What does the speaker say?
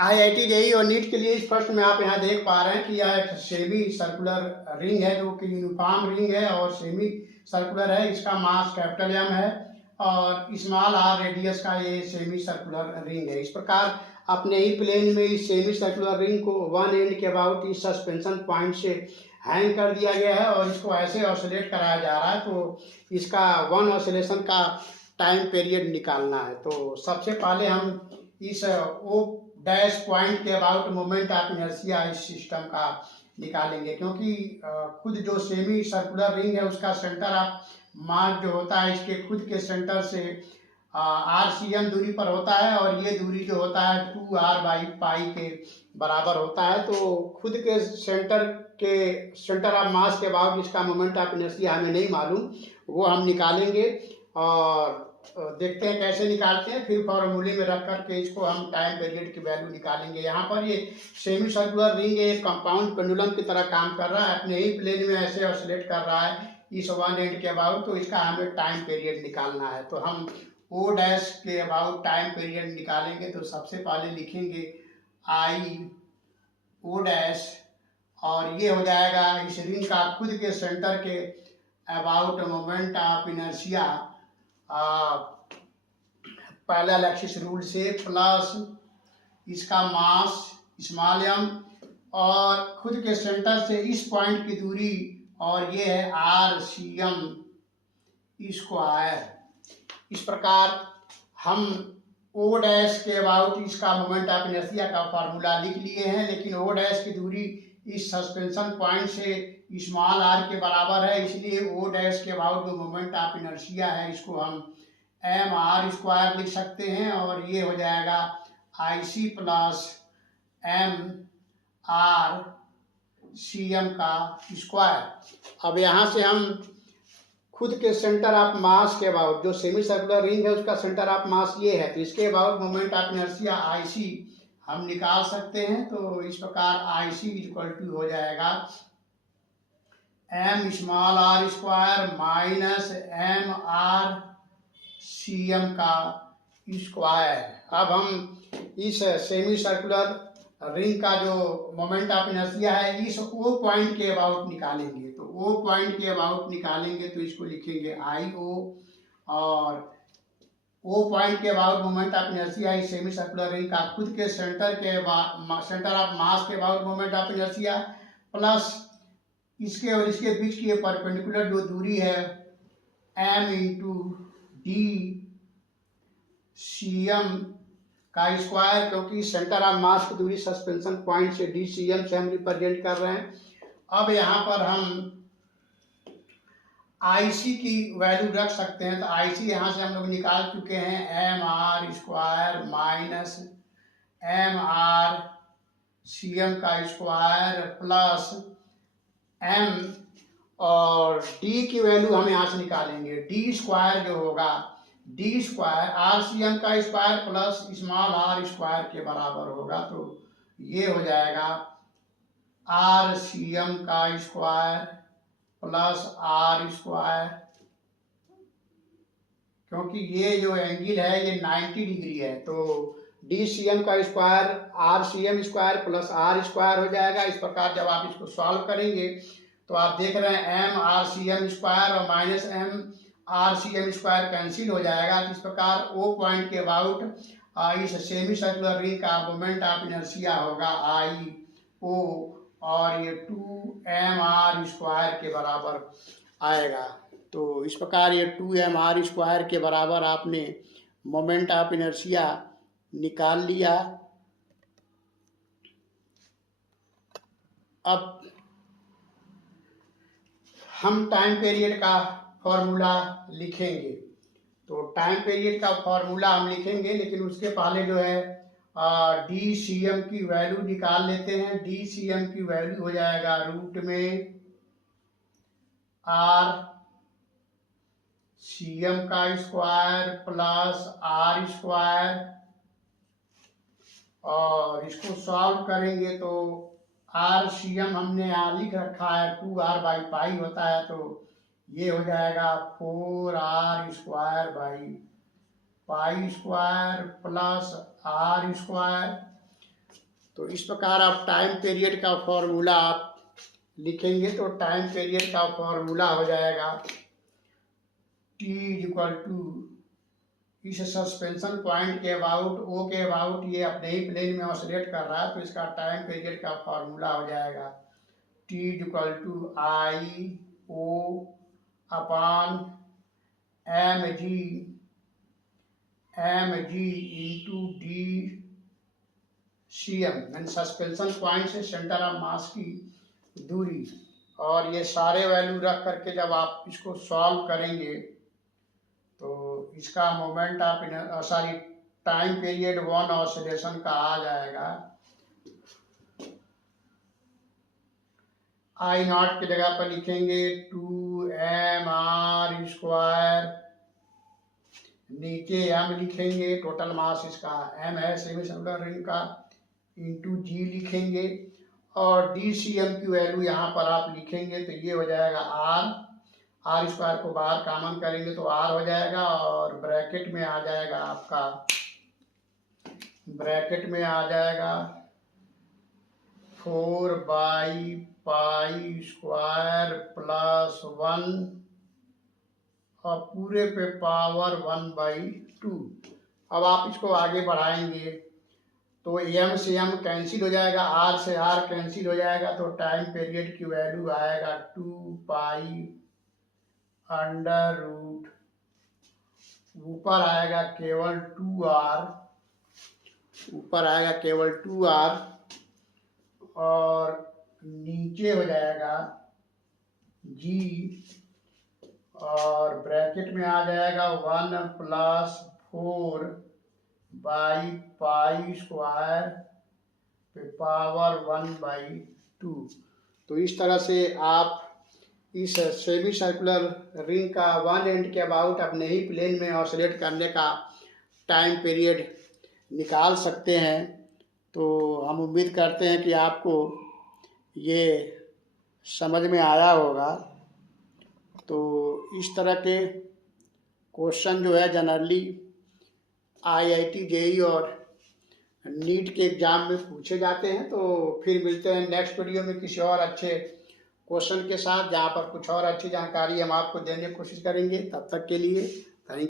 IIT JEE और NEET के लिए इस प्रश्न में आप यहाँ देख पा रहे हैं कि यह एक सेमी सर्कुलर रिंग है जो कि यूनिफॉर्म रिंग है और सेमी सर्कुलर है। इसका मास कैपिटल M है और स्मॉल r रेडियस का ये सेमी सर्कुलर रिंग है। इस प्रकार अपने ही प्लेन में इस सेमी सर्कुलर रिंग को वन एंड के अबाउट इस सस्पेंशन पॉइंट से हैंग कर दिया गया है और इसको ऐसे ऑसिलेट कराया जा रहा है। तो इसका वन ऑसिलेशन का टाइम पीरियड निकालना है। तो सबसे पहले हम इस ओ डैश पॉइंट के अबाउट मोमेंट ऑफ इनर्शिया इस सिस्टम का निकालेंगे, क्योंकि खुद जो सेमी सर्कुलर रिंग है उसका सेंटर ऑफ मास जो होता है इसके खुद के सेंटर से RCM दूरी पर होता है और ये दूरी जो होता है 2r/पाई के बराबर होता है। तो खुद के सेंटर ऑफ मास के अबाउट इसका मोमेंट ऑफ इनर्शिया हमें नहीं मालूम, वो हम निकालेंगे और देखते हैं कैसे निकालते हैं। फिर फॉर्मूले में रख करके इसको हम टाइम पीरियड की वैल्यू निकालेंगे। यहाँ पर ये सेमी सर्कुलर रिंग एक कंपाउंड पेंडुलम की तरह काम कर रहा है, अपने ही प्लेन में ऐसे ऑसिलेट कर रहा है इस वन एंड के अबाउट। तो इसका हमें टाइम पीरियड निकालना है। तो हम ओ डैश के अबाउट टाइम पीरियड निकालेंगे। तो सबसे पहले लिखेंगे आई ओ डैश और ये हो जाएगा इस रिंग का खुद के सेंटर के about moment of inertia parallel axis rule से प्लस इसका मास स्मॉल m और खुद के सेंटर से इस पॉइंट की दूरी और ये है RCM स्क्वायर। इस प्रकार हम ओ डैश के अबाउट इसका मोमेंट ऑफ इनर्शिया का फार्मूला लिख लिए हैं, लेकिन ओ डैश की दूरी इस सस्पेंशन पॉइंट से स्मॉल r के बराबर है, इसलिए ओ डैश के अबाउट जो मोमेंट ऑफ इनर्शिया है इसको हम mr स्क्वायर लिख सकते हैं और ये हो जाएगा IC प्लस MRCM का स्क्वायर। अब यहाँ से हम खुद के सेंटर ऑफ मास के अबाउट जो सेमी सर्कुलर रिंग है उसका सेंटर ऑफ मास ये है, तो इसके about moment of inertia IC हम निकाल सकते हैं। तो इस प्रकार IC इक्वल टू हो जाएगा m small r square minus MRCM का स्क्वायर। अब हम इस सेमी सर्कुलर रिंग का जो मोमेंट ऑफ इनर्शिया है इस ओ पॉइंट के अबाउट निकालेंगे। तो ओ पॉइंट के अबाउट निकालेंगे तो इसको लिखेंगे IO और ओ पॉइंट के अबाउट मोमेंट ऑफ इनर्शिया इस सेमी सर्कुलर रिंग का खुद के सेंटर ऑफ मास के about moment of inertia plus इसके और इसके बीच की परपेंडिकुलर जो दूरी है m इंटू DCM का स्क्वायर, क्योंकि सेंटर ऑफ मास की दूरी सस्पेंशन पॉइंट से DCM से हम रिप्रेजेंट कर रहे हैं। अब यहाँ पर हम IC की वैल्यू रख सकते हैं। तो IC यहाँ से हम लोग निकाल चुके हैं MR स्क्वायर माइनस MRCM का स्क्वायर प्लस M और D की वैल्यू हम यहाँ से निकालेंगे। D स्क्वायर जो होगा D स्क्वायर RCM का square plus small r square के बराबर होगा। तो ये हो जाएगा RCM का स्क्वायर प्लस r स्क्वायर, क्योंकि ये जो एंगल है ये 90 डिग्री है। तो DCM का square RCM square plus r square हो जाएगा। इस प्रकार जब आप इसको सॉल्व करेंगे तो आप देख रहे हैं MRCM स्क्वायर और माइनस MRCM स्क्वायर कैंसिल हो जाएगा। इस प्रकार ओ पॉइंट के अबाउट इस सेमी सर्कुलर रिंग का मोमेंट ऑफ इनर्शिया होगा IO और ये 2mr स्क्वायर के बराबर आएगा। तो इस प्रकार ये 2mr स्क्वायर के बराबर आपने मोमेंट ऑफ इनर्शिया निकाल लिया। अब हम टाइम पीरियड का फॉर्मूला लिखेंगे। तो टाइम पीरियड का फॉर्मूला हम लिखेंगे, लेकिन उसके पहले जो है DCM की वैल्यू निकाल लेते हैं। DCM की वैल्यू हो जाएगा रूट में RCM का स्क्वायर प्लस r स्क्वायर और इसको सॉल्व करेंगे तो RCM हमने यहाँ लिख रखा है 2r/पाई होता है। तो ये हो जाएगा 4r square by pi square plus r square तो इस प्रकार आप टाइम पीरियड का फॉर्मूला आप लिखेंगे तो टाइम पीरियड का फॉर्मूला हो जाएगा T इक्वल टू इस सस्पेंशन पॉइंट के अबाउट ओ के अबाउट ये अपने ही प्लेन में ऑसिलेट कर रहा है, तो इसका टाइम पीरियड का फॉर्मूला हो जाएगा T equal to I O upon M G into D C M, mean suspension point से सेंटर ऑफ मास की दूरी। और ये सारे वैल्यू रख करके जब आप इसको सॉल्व करेंगे तो इसका moment of sorry time period one oscillation का आ जाएगा आई नॉट की जगह पर लिखेंगे 2mr स्क्वायर, नीचे m लिखेंगे, टोटल मास इसका m है सेमी सर्कुलर रिंग का, इंटू g लिखेंगे और dcm की वैल्यू यहाँ पर आप लिखेंगे तो ये हो जाएगा r स्क्वायर को बाहर कॉमन करेंगे तो r हो जाएगा और ब्रैकेट में आ जाएगा आपका, ब्रैकेट में आ जाएगा 4/पाई स्क्वायर प्लस 1 और पूरे पे पावर 1/2। अब आप इसको आगे बढ़ाएंगे तो m से m कैंसिल हो जाएगा, r से r कैंसिल हो जाएगा, तो टाइम पीरियड की वैल्यू आएगा 2 √, ऊपर आएगा केवल 2r, ऊपर आएगा केवल 2r और नीचे हो जाएगा g और ब्रैकेट में आ जाएगा 1 + 4/पाई स्क्वायर पे पावर 1/2। तो इस तरह से आप इस सेमी सर्कुलर रिंग का वन एंड के अबाउट अपने ही प्लेन में ऑसिलेट करने का टाइम पीरियड निकाल सकते हैं। तो हम उम्मीद करते हैं कि आपको ये समझ में आया होगा। तो इस तरह के क्वेश्चन जो है जनरली IIT JEE और नीट के एग्ज़ाम में पूछे जाते हैं। तो फिर मिलते हैं नेक्स्ट वीडियो में किसी और अच्छे क्वेश्चन के साथ, जहाँ पर कुछ और अच्छी जानकारी हम आपको देने की कोशिश करेंगे। तब तक के लिए थैंक यू।